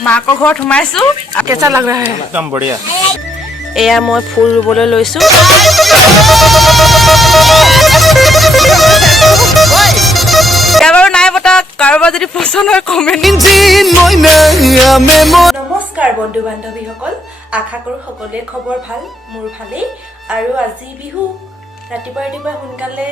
माँ को घर सोमाइছো कैसा लग रहा है एकदम बढ़िया एया मैं फूल रुबले लैছো এবাৰো নাই বটা কাৰোবাৰ যদি পছন্দ হয় কমেন্ট নমস্কাৰ বন্ধু বান্ধৱীসকল আশা কৰো সকলোৰে খবৰ ভাল মোৰ ভালেই আৰু আজি বিহু ৰাতিপুৱা সোনকালে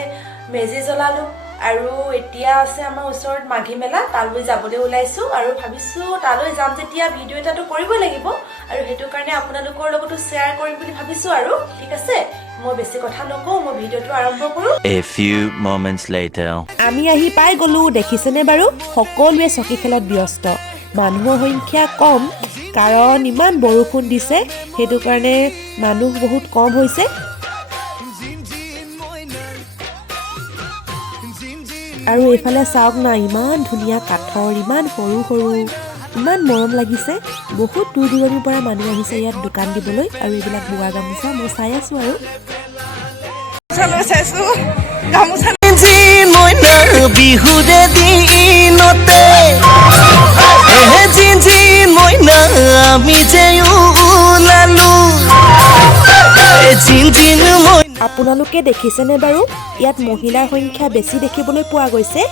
মেজি জ্বলালো আৰু এতিয়া আছে আমাৰ ওচৰত মাঘী মেলা তালৈ যাবলৈ ওলাইছো আৰু ভাবিছো তালৈ যাম যেতিয়া ভিডিও এটাটো কৰিব লাগিব আৰু হেতু কাৰণে আপোনালোকৰ লগতো শেয়াৰ কৰিম বুলি ভাবিছো আৰু ঠিক আছে মই বেছি কথা নকও মই ভিডিওটো আৰম্ভ কৰো A few moments later আমি আহি পাই গলো দেখিছেনে বাৰু সকলোৱে চকী খেলত ব্যস্ত মানুহৰ সংখ্যা কম কাৰণ ইমান বৰষুণ দিছে হেতু কাৰণে মানুহ বহুত কম হৈছে আৰু এফালে চাওক না ইমান ধুনিয়া কাঠৰ ইমান সৰু সৰু ইমান মৰম লাগিছে বহুত দূৰ দূৰণিৰ পৰা মানুহ আহিছে ইয়াত দোকান দিবলৈ আৰু এইবিলাক বুৱা গামোচা মই চাই আছো আৰু চাইছো গামোচা বিহুৰে দিনতে জিন মইনা আমি যে ওলালো জিন আপোনালোকে দেখিছেনে বাৰু ইয়াত মহিলাৰ সংখ্যা বেছি দেখিবলৈ পোৱা গৈছে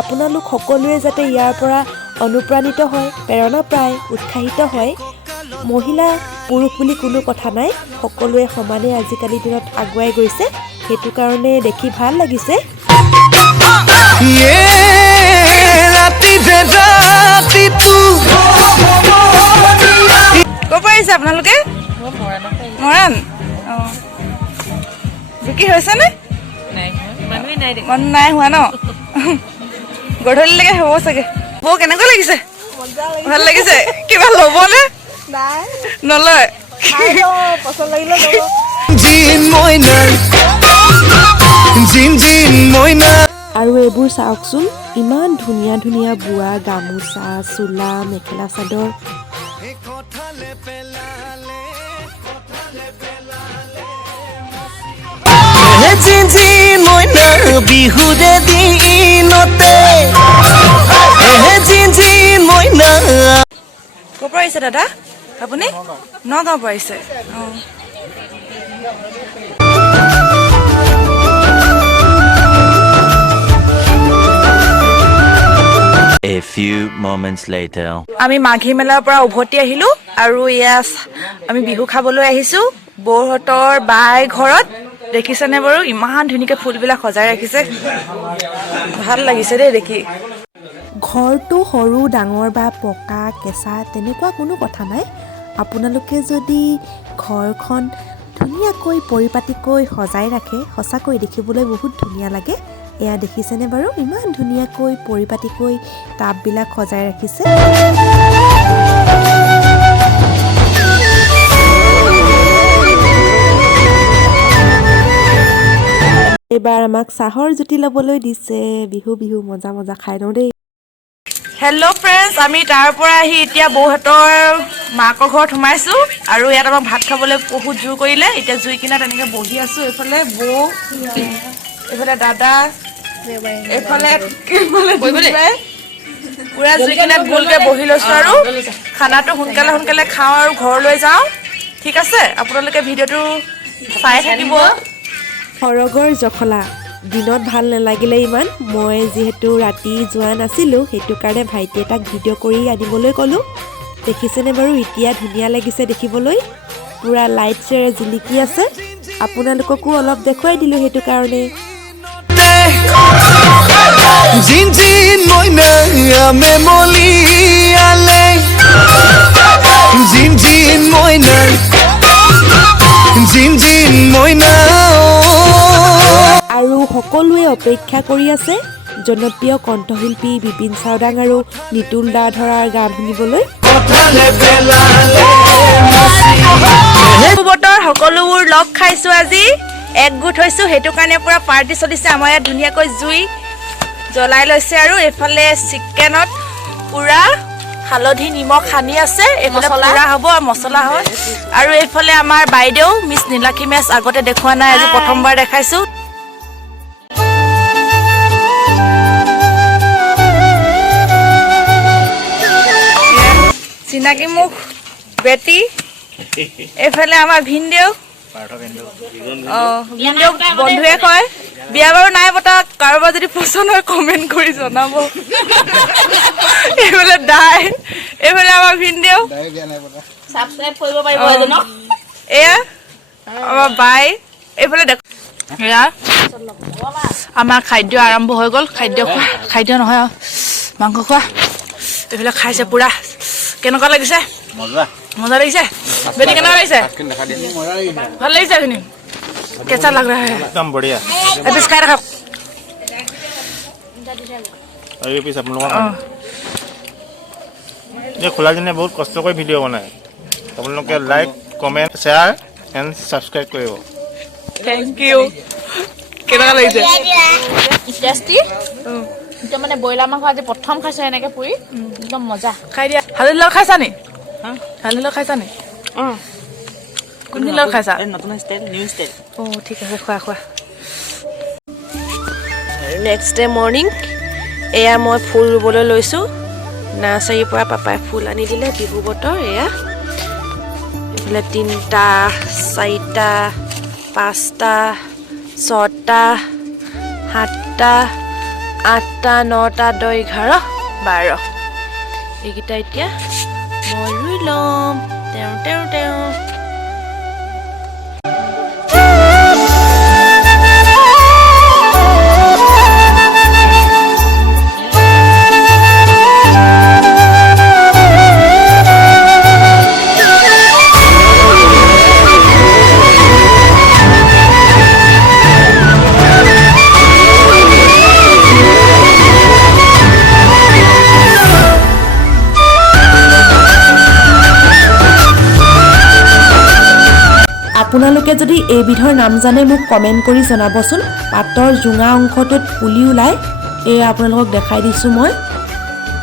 আপোনালোক সকলোৱে যাতে ইয়াৰ পৰা অনুপ্ৰাণিত হয় প্ৰেৰণা পায় উৎসাহিত হয় মহিলা পুৰুষ বুলি কোনো কথা নাই সকলোৱে সমানে আজিকালি দিনত আগুৱাই গৈছে হেতু কাৰণে দেখি ভাল লাগিছে ৰাতি বেৰাতি তু ক'ৰ পৰা আহিছে আপোনালোকে মৰাণ বিক্ৰী হৈছে নে মানুহ নাই হোৱা ন গধূলিলৈকে হ'ব চাগে বৌ কেনেকুৱা লাগিছে ভাল লাগিছে কিবা ল'ব নে নলয় আৰু এইবোৰ চাওকচোন ইমান ধুনীয়া ধুনীয়া বোৱা গামোচা চোলা মেখেলা চাদৰ বিহুৰে দিনতে ক'ৰ পৰা আহিছে দাদা আপুনি নগাঁৱৰ পৰা আহিছে A few moments later আমি মাঘী মেলাৰ পৰা উভতি আহিলো আৰু ইয়াত আমি বিহু খাবলৈ আহিছো বৌহঁতৰ বাই ঘৰত দেখিছেনে বাৰু ইমান ধুনীয়াকৈ ফুলবিলাক সজাই ৰাখিছে ভাল লাগিছে দেই দেখি ঘৰটো সৰু ডাঙৰ বা পকা কেঁচা তেনেকুৱা কোনো কথা নাই আপোনালোকে যদি ঘৰখন ধুনীয়াকৈ পৰিপাটিকৈ সজাই ৰাখে সঁচাকৈ দেখিবলৈ বহুত ধুনীয়া লাগে এয়া দেখিছেনে বাৰু ইমান ধুনীয়াকৈ পৰিপাটিকৈ টাববিলাক সজাই ৰাখিছে এবাৰ আমাক চাহৰ জুতি ল'বলৈ দিছে বিহু বিহু মজা মজা খাই লওঁ দেই হেল্ল' ফ্ৰেণ্ডছ আমি তাৰ পৰা আহি এতিয়া বৌহঁতৰ মাকৰ ঘৰত সোমাইছো আৰু ইয়াত আমাক ভাত খাবলৈ বহুত জোৰ কৰিলে এতিয়া জুই কিনাত এনেকৈ বহি আছো এইফালে বৌ এইফালে দাদা এইফালে পুৰা জুই কিনাত গোলকৈ বহি লৈছো আৰু খানাটো সোনকালে খাওঁ আৰু ঘৰলৈ যাওঁ ঠিক আছে আপোনালোকে ভিডিঅ'টো চাই থাকিব হৰগৰ জখলা দিনত ভাল নালাগিলে ইমান মই যিহেতু ৰাতি যোৱা নাছিলোঁ সেইটো কাৰণে ভাইটি এটাক ভিডিঅ' কৰি আনিবলৈ ক'লোঁ দেখিছেনে বাৰু এতিয়া ধুনীয়া লাগিছে দেখিবলৈ পুৰা লাইটছেৰে জিলিকি আছে আপোনালোককো অলপ দেখুৱাই দিলোঁ সেইটো কাৰণে আৰু সকলোৱে অপেক্ষা কৰি আছে জনপ্ৰিয় কণ্ঠশিল্পী বিপিন চাওদাং আৰু নিতুল দাধৰাৰ গান শুনিবলৈ বতৰ সকলোবোৰ লগ খাইছো আজি একগোট হৈছো সেইটো কাৰণে পুৰা পাৰ্টি চলিছে আমাৰ ইয়াত ধুনীয়াকৈ জুই জ্বলাই লৈছে আৰু এইফালে চিকেনত পুৰা হালধি নিমখ সানি আছে এইফালে পুৰা হ'ব মছলা হয় আৰু এইফালে আমাৰ বাইদেউ মিছ নীলাক্ষী মেছ আগতে দেখুওৱা নাই আজি প্ৰথমবাৰ দেখাইছো চিনাকি মুখ বেটি এফালে আমাৰ ভিনদেউ ভিনদেউ বন্ধুৱে কয় বিয়া বাৰু নাই পতা কাৰোবাৰ যদি পচন্দ হয় কমেণ্ট কৰি জনাব এইফালে দাই এইফালে আমাৰ ভিনদেউ সাবস্ক্ৰাইব কৰিব পাৰিব এজনক এয়া আমাৰ বাই এইফালে দেখ এয়া আমাৰ খাদ্য আৰম্ভ হৈ গ'ল খাদ্য নহয় মাংস খোৱা এইফালে খাইছে পুৰা কেনেকুৱা লাগিছে মজা লাগিছে বেটি কেনেকুৱা লাগিছে ভাল লাগিছে এইখিনি কেঁচা লাগ ৰহা है एकदम बढ़िया एपिस खाई रखा ये पीस आप लोगों का ये खुला जी ने बहुत कष्ट कर वीडियो बनाए आप लोग के like comment share and subscribe करियो थैंक यू কেনেকুৱা লাগিছে টেস্টি এটা মানে বইলা মাংস আজি প্ৰথম খাইছে এনেকে পুৰি একদম মজা খাই দিয়া হালধি লগত খাইছা নি হালধি লগত খাইছা নি কোনখিনি লগত খাইছা নতুন ষ্টাইল নিউ ষ্টাইল ঠিক আছে খোৱা নেক্সট ডে মৰ্ণিং এয়া মই ফুল ৰুবলৈ লৈছোঁ নাৰ্চাৰীৰ পৰা পাপাই ফুল আনি দিলে বিহু বতৰ এয়া এইফালে 3টা 4টা 5টা 6টা 7টা 8টা 9টা 10 11 12 এইকেইটা এতিয়া মই ৰুই ল'ম তেওঁ আপোনালোকে যদি এইবিধৰ নাম জানে মোক কমেণ্ট কৰি জনাবচোন পাতৰ জোঙা অংশটোত পুলি ওলায় এয়া আপোনালোকক দেখাই দিছোঁ মই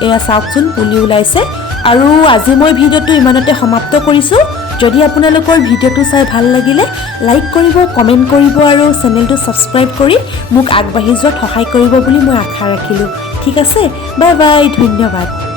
এয়া চাওকচোন পুলি ওলাইছে আৰু আজি মই ভিডিঅ'টো ইমানতে সমাপ্ত কৰিছোঁ যদি আপোনালোকৰ ভিডিঅ'টো চাই ভাল লাগিলে লাইক কৰিব কমেণ্ট কৰিব আৰু চেনেলটো ছাবস্ক্ৰাইব কৰি মোক আগবাঢ়ি যোৱাত সহায় কৰিব বুলি মই আশা ৰাখিলোঁ ঠিক আছে বাই বাই ধন্যবাদ